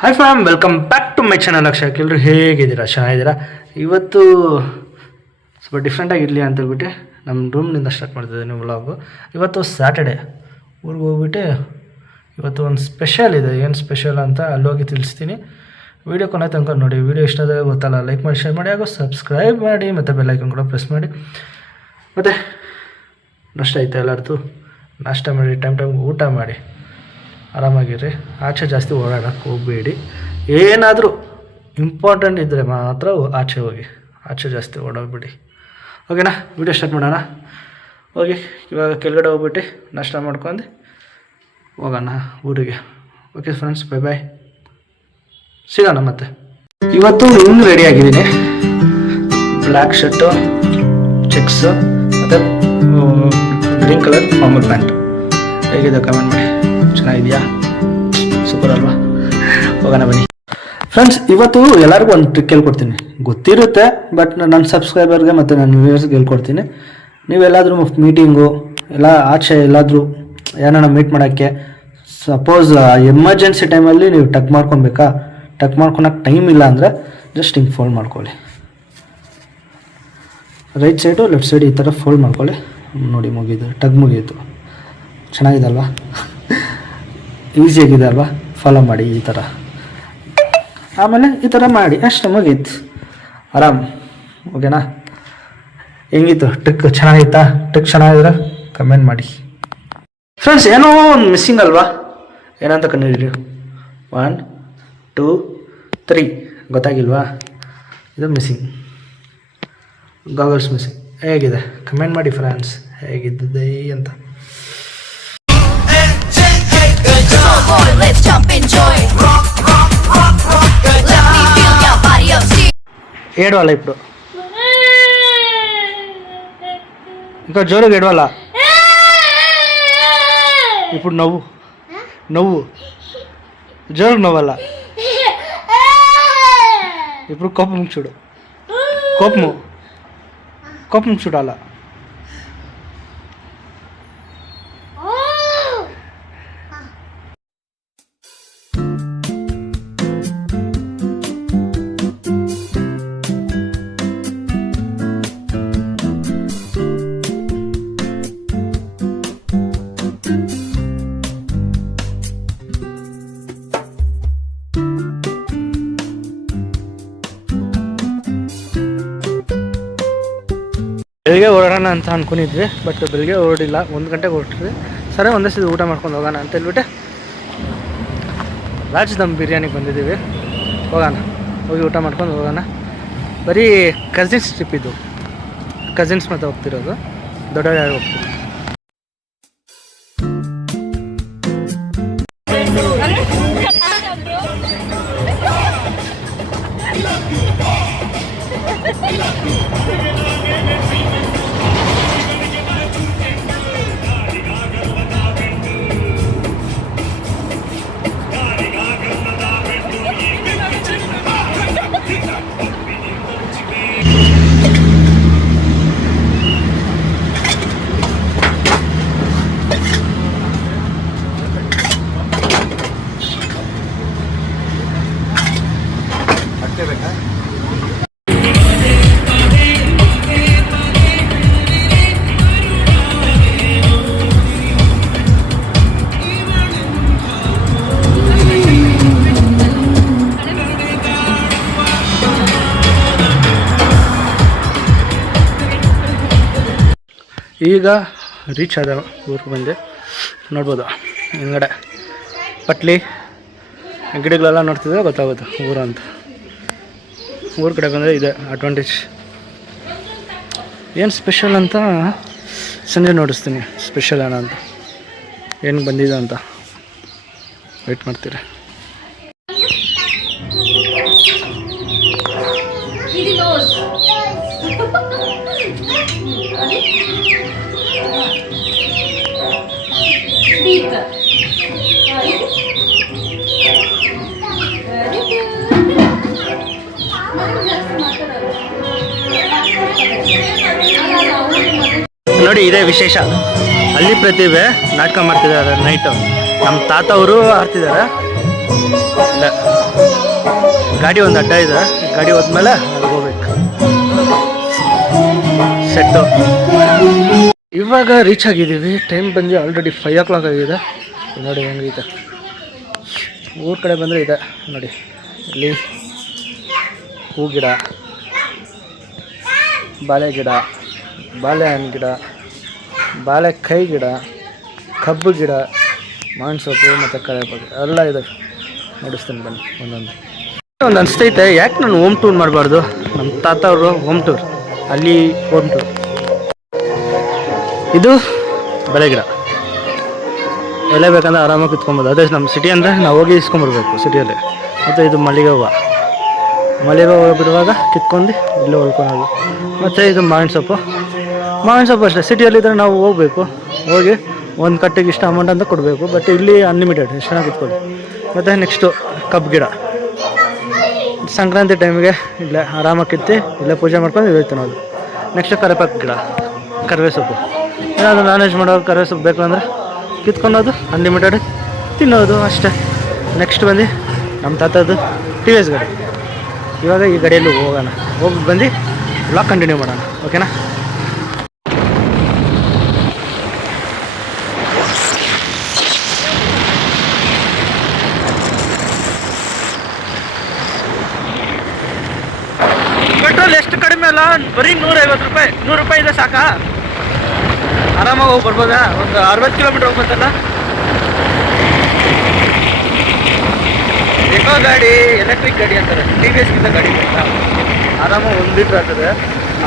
Hi fam, welcome back to my channel. Akshay, ಎಲ್ಲರೂ ಹೇಗಿದ್ದೀರಾ? ಚೆನ್ನಾಗಿದ್ದೀರಾ? ಇವತ್ತು ಸ್ವಲ್ಪ ಡಿಫ್ರೆಂಟಾಗಿರಲಿ ಅಂತ ಹೇಳ್ಬಿಟ್ಟು ನಮ್ಮ ರೂಮ್ನಿಂದ ಸ್ಟಾರ್ಟ್ ಮಾಡ್ತಿದ್ದೀನಿ ವ್ಲಾಗು. ಇವತ್ತು ಸ್ಯಾಟರ್ಡೆ, ಊರಿಗೆ ಹೋಗ್ಬಿಟ್ಟು ಇವತ್ತು ಒಂದು ಸ್ಪೆಷಲ್ ಇದೆ. ಏನು ಸ್ಪೆಷಲ್ ಅಂತ ಅಲ್ಲೋಗಿ ತಿಳಿಸ್ತೀನಿ. ವೀಡಿಯೋ ಕೊನೆ ತನಕ ನೋಡಿ. ವೀಡಿಯೋ ಇಷ್ಟ ಆದರೆ ಗೊತ್ತಲ್ಲ, ಲೈಕ್ ಮಾಡಿ, ಶೇರ್ ಮಾಡಿ, ಹಾಗೂ ಸಬ್ಸ್ಕ್ರೈಬ್ ಮಾಡಿ, ಮತ್ತು ಬೆಲ್ ಐಕನ್ ಕೂಡ ಪ್ರೆಸ್ ಮಾಡಿ. ಮತ್ತು ನಾಷ್ಟ ಆಯ್ತು ಎಲ್ಲರದ್ದು. ನಾಷ್ಟ ಮಾಡಿ ಟೈಮ್ ಊಟ ಮಾಡಿ ಆರಾಮಾಗಿರ್ರಿ. ಆಚೆ ಜಾಸ್ತಿ ಓಡಾಡೋಕ್ಕೆ ಹೋಗಬೇಡಿ. ಏನಾದರೂ ಇಂಪಾರ್ಟೆಂಟ್ ಇದ್ದರೆ ಮಾತ್ರ ಆಚೆ ಹೋಗಿ, ಆಚೆ ಜಾಸ್ತಿ ಓಡೋಗ್ಬಿಡಿ. ಓಕೆನಾ? ವೀಡಿಯೋ ಸ್ಟಾರ್ಟ್ ಮಾಡೋಣ. ಹೋಗಿ ಇವಾಗ ಕೆಳಗಡೆ ಹೋಗ್ಬಿಟ್ಟು ನಾಷ್ಟ ಮಾಡ್ಕೊಂಡು ಹೋಗೋಣ ಊರಿಗೆ. ಓಕೆ ಫ್ರೆಂಡ್ಸ್, ಬೈ ಬಾಯ್, ಸಿಗೋಣ ಮತ್ತೆ. ಇವತ್ತು ಹಿಂಗೆ ರೆಡಿ ಆಗಿದ್ದೀನಿ. ಬ್ಲ್ಯಾಕ್ ಶರ್ಟು, ಚೆಕ್ಸು, ಮತ್ತು ಗ್ರೀನ್ ಕಲರ್ ಫಾರ್ಮಲ್ ಪ್ಯಾಂಟ್. ಹೇಗಿದೆ ಕಮೆಂಟ್ ಮಾಡಿ. ಚೆನ್ನಾಗಿದೆಯಾ? ಸೂಪರ್ ಅಲ್ವಾ? ಹೋಗೋಣ ಬನ್ನಿ ಫ್ರೆಂಡ್ಸ್. ಇವತ್ತು ಎಲ್ಲರಿಗೂ ಒಂದು ಟ್ರಿಕ್ ಹೇಳ್ಕೊಡ್ತೀನಿ. ಗೊತ್ತಿರುತ್ತೆ, ಬಟ್ ನನ್ನ ಸಬ್ಸ್ಕ್ರೈಬರ್ಗೆ ಮತ್ತು ನನ್ನ ವ್ಯೂವರ್ಸ್ಗೆ ಹೇಳ್ಕೊಡ್ತೀನಿ. ನೀವೆಲ್ಲಾದರೂ ಮೀಟಿಂಗು ಎಲ್ಲ ಆಚೆ ಎಲ್ಲಾದರೂ ಏನಾರ ಮೀಟ್ ಮಾಡೋಕ್ಕೆ, ಸಪೋಸ್ ಎಮರ್ಜೆನ್ಸಿ ಟೈಮಲ್ಲಿ ನೀವು ಟಕ್ ಮಾಡ್ಕೊಬೇಕಾ, ಟಕ್ ಮಾಡ್ಕೊಳಕ್ಕೆ ಟೈಮ್ ಇಲ್ಲ ಅಂದರೆ ಜಸ್ಟ್ ಹಿಂಗೆ ಫೋಲ್ಡ್ ಮಾಡ್ಕೊಳ್ಳಿ. ರೈಟ್ ಸೈಡು ಲೆಫ್ಟ್ ಸೈಡ್ ಈ ಥರ ಫೋಲ್ಡ್ ಮಾಡ್ಕೊಳ್ಳಿ. ನೋಡಿ, ಮುಗೀತು, ಟಗ್ ಮುಗೀತು. ಚೆನ್ನಾಗಿದೆ ಅಲ್ವಾ? ಈಸಿಯಾಗಿದೆ ಅಲ್ವಾ? ಫಾಲೋ ಮಾಡಿ ಈ ಥರ. ಆಮೇಲೆ ಈ ಥರ ಮಾಡಿ ಅಷ್ಟೇ, ಮುಗೀತು, ಆರಾಮ್. ಓಕೆನಾ? ಹೆಂಗಿತ್ತು ಟ್ರಿಕ್? ಚೆನ್ನಾಗಿತ್ತಾ? ಟ್ರಿಕ್ ಚೆನ್ನಾಗಿದ್ರೆ ಕಮೆಂಟ್ ಮಾಡಿ ಫ್ರೆಂಡ್ಸ್. ಏನೋ ಒಂದು ಮಿಸ್ಸಿಂಗ್ ಅಲ್ವಾ? ಏನಂತ ಕಂಡಿದ್ದೀರಿ? 1 2 3 ಗೊತ್ತಾಗಿಲ್ವಾ? ಇದು ಮಿಸ್ಸಿಂಗ್, ಗಾಗಲ್ಸ್ ಮಿಸ್ಸಿಂಗ್. ಹೇಗಿದೆ ಕಮೆಂಟ್ ಮಾಡಿ ಫ್ರೆಂಡ್ಸ್, ಹೇಗಿದ್ದೆ ಅಂತ. ఏడవాల ఇప్పుడు, ఇంకా జోరుగా ఏడవాలా. ఇప్పుడు నవ్వు, నవ్వు, జోరుగా నవ్వాలా. ఇప్పుడు కోపం చూడు, కోపము, కోపం చూడాలా. ಬೆಳಿಗ್ಗೆ ಹೊರಡೋಣ ಅಂತ ಅಂದ್ಕೊಂಡಿದ್ವಿ, ಬಟ್ ಬೆಳಿಗ್ಗೆ ಹೊರಡಿಲ್ಲ. 1 ಗಂಟೆಗೆ ಹೊರಟ್ರಿ. ಸರಿ, ಒಂದೇ ಸತಿ ಊಟ ಮಾಡ್ಕೊಂಡು ಹೋಗೋಣ ಅಂತ ಹೇಳ್ಬಿಟ್ಟು ರಾಜ್ ದಮ್ ಬಿರಿಯಾನಿಗೆ ಬಂದಿದ್ದೀವಿ. ಹೋಗೋಣ, ಹೋಗಿ ಊಟ ಮಾಡ್ಕೊಂಡು ಹೋಗೋಣ. ಬರೀ ಕಸಿನ್ಸ್ ಟ್ರಿಪ್ ಇದು. ಕಸಿನ್ಸ್ ಮತ್ತೆ ಹೋಗ್ತಿರೋದು, ದೊಡ್ಡವ್ರು ಯಾರು ಹೋಗ್ತೀವಿ. ಈಗ ರೀಚ್ ಆದ ಊರಿಗೆ ಬಂದೆ. ನೋಡ್ಬೋದು ಹಿಂಗಡೆ ಪಟ್ಲಿ ಗಿಡಗಳೆಲ್ಲ ನೋಡ್ತಿದ್ರೆ ಗೊತ್ತಾಗುತ್ತೆ ಊರು ಅಂತ. ಊರ ಕಡೆ ಬಂದರೆ ಇದೆ ಅಡ್ವಾಂಟೇಜ್. ಏನು ಸ್ಪೆಷಲ್ ಅಂತ ಸಂಜೆ ನೋಡಿಸ್ತೀನಿ. ಸ್ಪೆಷಲ್ ಏನೋ ಅಂತ, ಏನು ಬಂದಿದೆ ಅಂತ ವೆಯ್ಟ್ ಮಾಡ್ತೀರ. ನೋಡಿ, ಇದೇ ವಿಶೇಷ. ಅಲ್ಲಿ ಪ್ರತಿಭೆ ನಾಟಕ ಮಾಡ್ತಿದ್ದಾರೆ ನೈಟು. ನಮ್ಮ ತಾತ ಅವರು ಆಡ್ತಿದ್ದಾರೆ. ಇಲ್ಲ ಗಾಡಿ ಒಂದು ಅಡ್ಡ ಇದೆ, ಗಾಡಿ ಹೋದ್ಮೇಲೆ ಅಲ್ಲಿ ಹೋಗ್ಬೇಕು. ಸೆಟ್ಟು ಇವಾಗ ರೀಚ್ ಆಗಿದ್ದೀವಿ. ಟೈಮ್ ಬಂದು ಆಲ್ರೆಡಿ 5 o'clock ಆಗಿದೆ. ನೋಡಿ ಹೆಂಗಿದೆ ಊರ ಕಡೆ ಬಂದರೆ ಇದೆ ನೋಡಿ. ಇಲ್ಲಿ ಹೂ ಗಿಡ, ಬಾಳೆ ಗಿಡ, ಬಾಳೆಹಣ್ಣು ಗಿಡ, ಬಾಳೆಕಾಯಿ ಗಿಡ, ಕಬ್ಬು ಗಿಡ, ಮಾವಿನ ಸೊಪ್ಪು ಮತ್ತು ಕರಿಬೇವು ಎಲ್ಲ ಇದೆ. ನೋಡಿಸ್ತೀನಿ ಬನ್ನಿ ಒಂದೊಂದು. ಒಂದು ಅನಿಸ್ತೈತೆ ಯಾಕೆ ನಾನು ಹೋಮ್ ಟೂರ್ ಮಾಡಬಾರ್ದು. ನಮ್ಮ ತಾತ ಅವರು ಹೋಮ್ ಟೂರ್, ಅಲ್ಲಿ ಹೋಮ್ ಟೂರ್. ಇದು ಬೆಳೆ ಗಿಡ, ಎಲೆ ಬೇಕಂದ್ರೆ ಆರಾಮಾಗಿ ಕಿತ್ಕೊಬೋದು. ಅದೇ ನಮ್ಮ ಸಿಟಿ ಅಂದರೆ ನಾವು ಹೋಗಿ ಇಸ್ಕೊಂಬರ್ಬೇಕು ಸಿಟಿಯಲ್ಲಿ. ಮತ್ತು ಇದು ಮಲ್ಲಿಗೆ ಹೂವು ಬಿಡುವಾಗ ಕಿತ್ಕೊಂಡು ಇಲ್ಲೇ ಉಳ್ಕೊಳೋದು. ಮತ್ತು ಇದು ಮಾವಿನ ಸೊಪ್ಪು ಅಷ್ಟೇ. ಸಿಟಿಯಲ್ಲಿದ್ದರೆ ನಾವು ಹೋಗ್ಬೇಕು, ಹೋಗಿ ಒಂದು ಕಟ್ಟಿಗೆ ಇಷ್ಟು ಅಮೌಂಟ್ ಅಂತ ಕೊಡಬೇಕು. ಬಟ್ ಇಲ್ಲಿ ಅನ್ಲಿಮಿಟೆಡ್, ಎಷ್ಟು ಚೆನ್ನಾಗಿ ಕಿತ್ಕೊಳ್ಳಿ. ಮತ್ತು ನೆಕ್ಸ್ಟು ಕಬ್ಬು ಗಿಡ, ಸಂಕ್ರಾಂತಿ ಟೈಮಿಗೆ ಇಲ್ಲೇ ಆರಾಮಾಗಿ ಕಿತ್ತಿ ಇಲ್ಲೇ ಪೂಜೆ ಮಾಡ್ಕೊಂಡು ಇದು ತಿನ್ನೋದು. ನೆಕ್ಸ್ಟ್ ಕರಿವೇ ಸೊಪ್ಪು, ಏನಾದರೂ ನಾನ್ ವೆಜ್ ಮಾಡೋರು ಕರಿವೇ ಸೊಪ್ಪು ಬೇಕು ಅಂದರೆ ಕಿತ್ಕೊಳೋದು, ಅನ್ಲಿಮಿಟೆಡ್ ತಿನ್ನೋದು ಅಷ್ಟೇ. ನೆಕ್ಸ್ಟ್ ಬಂದು ನಮ್ಮ ತಾತದ್ದು TVS ಗಾಡಿ. ಇವಾಗ ಈ ಗಾಡಿಯಲ್ಲಿ ಹೋಗೋಣ, ಹೋಗಿ ಬಂದು ವ್ಲಾಗ್ ಕಂಟಿನ್ಯೂ ಮಾಡೋಣ, ಓಕೆನಾ? ಪೆಟ್ರೋಲ್ ಎಷ್ಟು ಕಡಿಮೆ ಅಲ್ಲ, ಬರೀ 150 ರೂಪಾಯಿ. 100 ರೂಪಾಯಿ ಇದೆ ಸಾಕಾ? ಆರಾಮಾಗಿ ಹೋಗಿ ಬರ್ಬೋದಾ? ಒಂದು 60 ಕಿಲೋಮೀಟ್ರ್ ಹೋಗ್ಬೋದಲ್ಲ. ಎಕೋ ಗಾಡಿ, ಎಲೆಕ್ಟ್ರಿಕ್ ಗಾಡಿ ಅಂತಾರೆ, TVSಗಿಂತ ಗಾಡಿ ಆರಾಮಾಗಿ 1 ಲೀಟ್ರ್ ಆಗ್ತದೆ.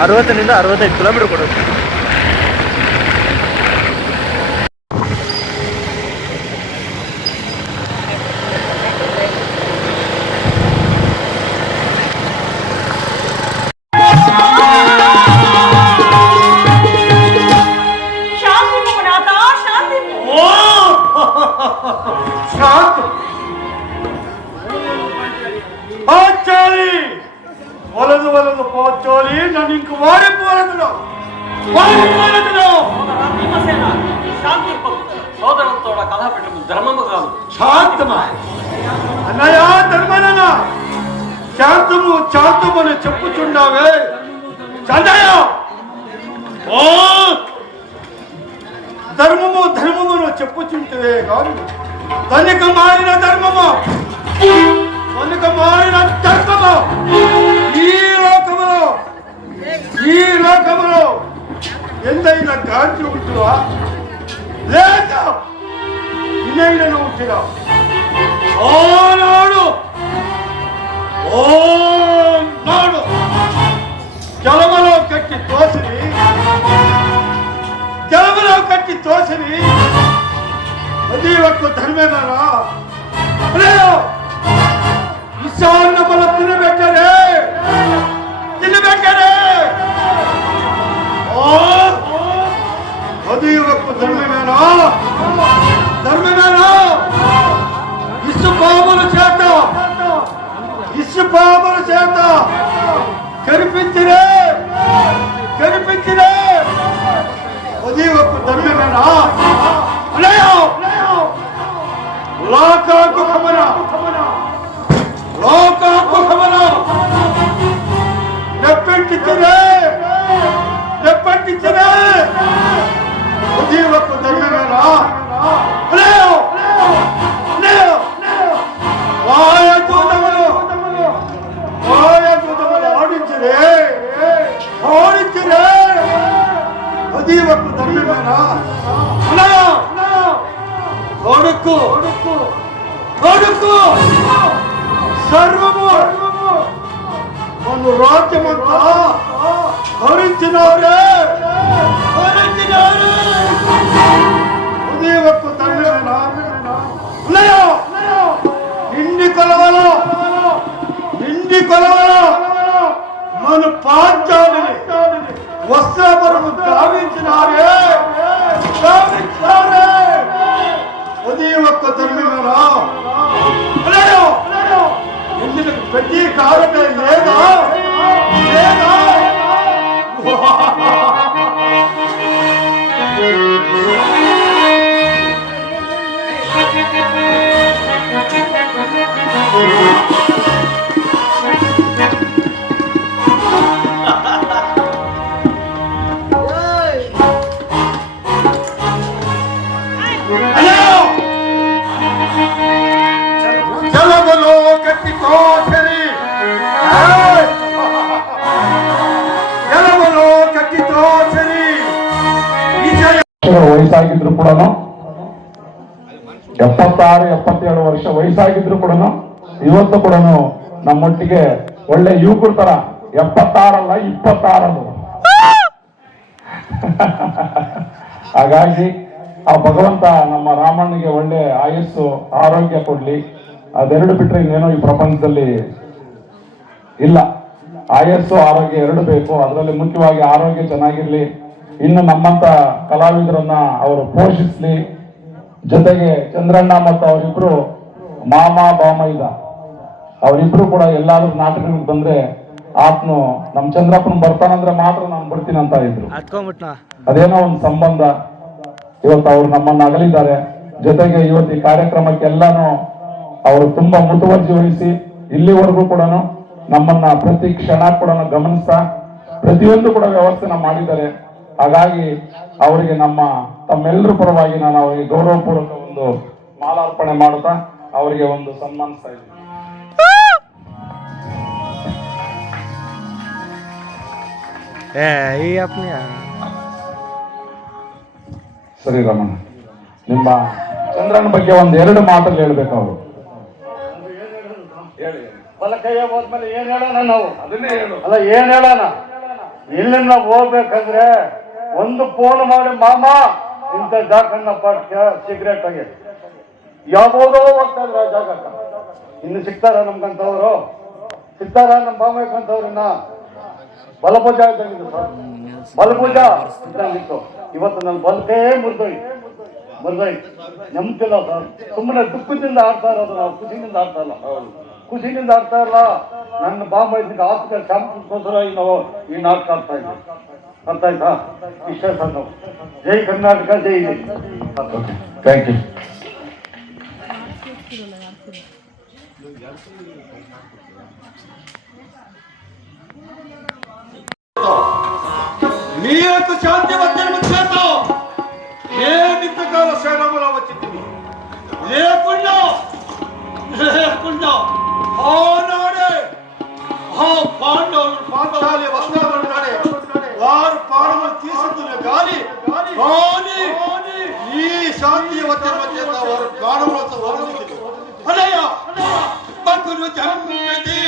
60 to 65 ಕಿಲೋಮೀಟ್ರ್ ಕೊಡೋದು. వలదు పోచోలి నన్ను ఇంక వాడిపోలేదు. సోదరులతో కలహ పెట్టడం ధర్మము కాదు. శాంతమా అన్నయ్య, ధర్మనా శాంతమని చెప్పుచుండావే చందయ్య. ఓ ధర్మమును చెప్పుచుంటే కాదు, తనిక మారిన ధర్మము ఈ లోకములో ఎంతైనా గాంచి ఉంటువా లేక ఇనైనా ఉంటురా? ఓనాడు జలములో కట్టి తోసిని అది ఒక్క ధర్మేనా? ఈశాన్య బల తినబెట్టరే. అది ఒక్క ధర్మమేనా? ఇసు పాపల చేత కనిపించిరే. అది ఒక్క ధర్మమేనా? లోకాకు గమన నెప్పెట్టించరే. అది ఒక్క ధర్మమేనా? ఆడించరే. అది ఒక్క ధర్మమేనా? కొడుకు సర్వము మన రాజ్యమంతా హరించినారే. అది ఒక్క ధర్మమేనా? నిండి కొలవలో మన పాంచాలిని వస్త్రాభరణము గావించినారే. అది ఒక్క ధర్మమేనా? ఇందుకు ప్రతి కారణం లేదా? ಜಲಬಲು ಕಟ್ಟಿಕೋ ಸರಿ ಜಲಬಲು ಕಟ್ಟಿಕೋ ಸರಿ ವಿಜಯ ವಯಸ್ಸಾಗಿದ್ರು ಕೂಡ 76-77 ವರ್ಷ ವಯಸ್ಸಾಗಿದ್ರು ಕೂಡ ಇವತ್ತು ಕೂಡ ನಮ್ಮೊಟ್ಟಿಗೆ ಒಳ್ಳೆ ಯುವಕರ ತರ 76 ಅಲ್ಲ 26 ಹಾಗಾಗಿ ಆ ಭಗವಂತ ನಮ್ಮ ರಾಮಣ್ಣನಿಗೆ ಒಳ್ಳೆ ಆಯಸ್ಸು ಆರೋಗ್ಯ ಕೊಡ್ಲಿ. ಅದೆರಡು ಬಿಟ್ರೆ ಇನ್ನೇನೋ ಈ ಪ್ರಪಂಚದಲ್ಲಿ ಇಲ್ಲ. ಆಯಸ್ಸು ಆರೋಗ್ಯ ಎರಡು ಬೇಕು. ಅದರಲ್ಲಿ ಮುಖ್ಯವಾಗಿ ಆರೋಗ್ಯ ಚೆನ್ನಾಗಿರ್ಲಿ. ಇನ್ನು ನಮ್ಮಂತ ಕಲಾವಿದರನ್ನ ಅವರು ಪೋಷಿಸ್ಲಿ. ಜೊತೆಗೆ ಚಂದ್ರಣ್ಣ ಮತ್ತು ಅವರಿಬ್ರು ಮಾಮ ಬಾಮೈದ ಅವರಿಬ್ರು ಕೂಡ ಎಲ್ಲಾದ್ರೂ ನಾಟಕಕ್ಕೆ ಬಂದ್ರೆ ಆತ್ನು ನಮ್ ಚಂದ್ರಪ್ಪನ ಬರ್ತಾನಂದ್ರೆ ಮಾತ್ರ ನಾನು ಬರ್ತೀನಿ ಅಂತ ಇದ್ರು. ಅದೇನೋ ಒಂದು ಸಂಬಂಧ. ಇವತ್ತು ಅವ್ರು ನಮ್ಮನ್ನ ಅಗಲಿದ್ದಾರೆ. ಜೊತೆಗೆ ಇವತ್ತು ಈ ಕಾರ್ಯಕ್ರಮಕ್ಕೆಲ್ಲಾನು ಅವರು ತುಂಬಾ ಮುತುವರ್ಜಿ ವಹಿಸಿ ಇಲ್ಲಿವರೆಗೂ ಕೂಡ ನಮ್ಮನ್ನ ಪ್ರತಿ ಕ್ಷಣ ಕೂಡ ಗಮನಿಸ್ತಾ ಪ್ರತಿಯೊಂದು ಕೂಡ ವ್ಯವಸ್ಥೆನ ಮಾಡಿದ್ದಾರೆ. ಹಾಗಾಗಿ ಅವರಿಗೆ ತಮ್ಮೆಲ್ಲರ ಪರವಾಗಿ ನಾನು ಅವರಿಗೆ ಗೌರವಪೂರ್ವಕ ಒಂದು ಮಾಲಾರ್ಪಣೆ ಮಾಡುತ್ತಾ ಅವರಿಗೆ ಒಂದು ಸನ್ಮಾನಿಸ್ತಾ ಇದ್ದೀನಿ. ಸರಿ ರಮಣ, ನಿಮ್ಮ ಚಂದ್ರನ ಬಗ್ಗೆ ಒಂದೆರಡು ಮಾತಲ್ಲಿ ಹೇಳ್ಬೇಕು ಅವರು. ಹೊಲಕೈಯ ಹೋದ್ಮೇಲೆ ಏನ್ ಹೇಳೋಣ ನಾವು? ಅದನ್ನೇ ಹೇಳು. ಅಲ್ಲ ಏನ್ ಹೇಳೋಣ? ಇಲ್ಲಿಂದ ಹೋಗ್ಬೇಕಂದ್ರೆ ಒಂದು ಫೋನ್ ಮಾಡಿ ಮಾಮ ಇಂಥ ಜಾಕಣ್ಣ ಪಾಠ್ಯ ಸಿಗರೇಟ್ ಆಗಿ ಯಾವ್ದೋ ಹೋಗ್ತಾ ಇದ್ರ ಆ ಜಾಗಕ್ಕ. ಇನ್ನು ಸಿಗ್ತಾರ ನಮ್ಗಂತವ್ರು? ಸಿಗ್ತಾರ ನಮ್ಮ ಬಾಮಯ್ಕಂತವ್ರನ್ನ? ಬಲಪೂಜ ಇದ್ದಂಗಿತ್ತು ಸರ್, ಬಲಪೂಜ ಇದ್ದಂಗಿತ್ತು. ಇವತ್ತು ನನ್ನ ಬಲಕೇ ಮುರಿದೋಯ್ತು. ನೆಮ್ಮದಿಲ್ಲ ಸರ್. ಸುಮ್ಮನೆ ದುಃಖದಿಂದ ಆಡ್ತಾ ಇರೋದು ನಾವು, ಖುಷಿನಿಂದ ಆಡ್ತಾ ಇಲ್ಲ. ಖುಷಿನಿಂದ ಆಡ್ತಾ ಇಲ್ಲ. ನನ್ನ ಬಾಂಬೈದಿಂದ ಆಸ್ಪತ್ರೆ ಶಾಂತಿಗೋಸ್ಕರ ನಾವು ಈ ನಾಟಕ ಆಡ್ತಾ ಇದ್ವಿ. ಅರ್ಥ ಆಯ್ತಾ? ಇಷ್ಟ ಸರ್ ನಾವು. ಜೈ ಕರ್ನಾಟಕ, ಜೈ ಥ್ಯಾಂಕ್ ಯು. నీకు శాంతి వద్దని చేద్దాం. నేను ఇంతకాల శ్రీరాములా వచ్చింది లేకుండా ఆనాడే ఆ పాండవులు పాంచాలి వస్తామన్నాడే. వారు పాడము తీసుకునే గాలి కానీ ఈ శాంతి వద్దని చేత వారు ప్రాణములతో వదిలింది. అన్నయ్య పక్కను జన్మది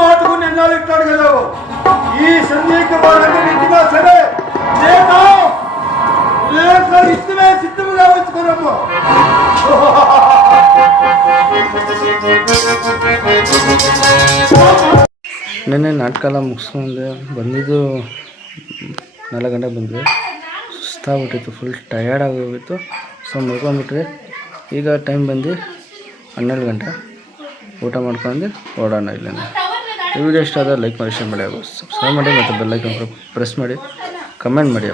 మాటకు నిన్నాలు ఇట్లాడు కదా. ఈ సంధికి ఇంటిగా సరే లేక ఇష్టమే సిద్ధముగా వచ్చుకున్నాము. ನೆನ್ನೆ ನಾಟಕ ಎಲ್ಲ ಮುಗಿಸ್ಕೊಂಡೆ ಬಂದಿದ್ದು 4 ಗಂಟೆಗೆ ಬಂದ್ವಿ. ಸುಸ್ತಾಗ್ಬಿಟ್ಟಿತ್ತು, ಫುಲ್ ಟಯರ್ಡ್ ಆಗೋಗಿತ್ತು. ಸೊ ಮಲ್ಕೊಂಡ್ಬಿಟ್ರಿ. ಈಗ ಟೈಮ್ ಬಂದು 12 ಗಂಟೆ. ಊಟ ಮಾಡ್ಕೊಂಡು ಓಡೋಣ ಇಲ್ಲೇ. ಈ ವಿಡಿಯೋ ಇಷ್ಟ ಆದರೆ ಲೈಕ್ ಮಾಡಿ, ಶೇರ್ ಮಾಡಿ, ಸಬ್ಸ್ಕ್ರೈಬ್ ಮಾಡಿ ಮತ್ತು ಬೆಲ್ ಐಕಾನ್ ಪ್ರೆಸ್ ಮಾಡಿ. ಕಮೆಂಟ್ ಮಾಡಿ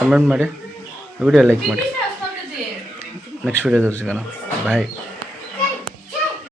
ಕಮೆಂಟ್ ಮಾಡಿ, ವಿಡಿಯೋ ಲೈಕ್ ಮಾಡಿ. ನೆಕ್ಸ್ಟ್ ವಿಡಿಯೋದಲ್ಲಿ ಸಿಗೋಣ. ಬಾಯ್.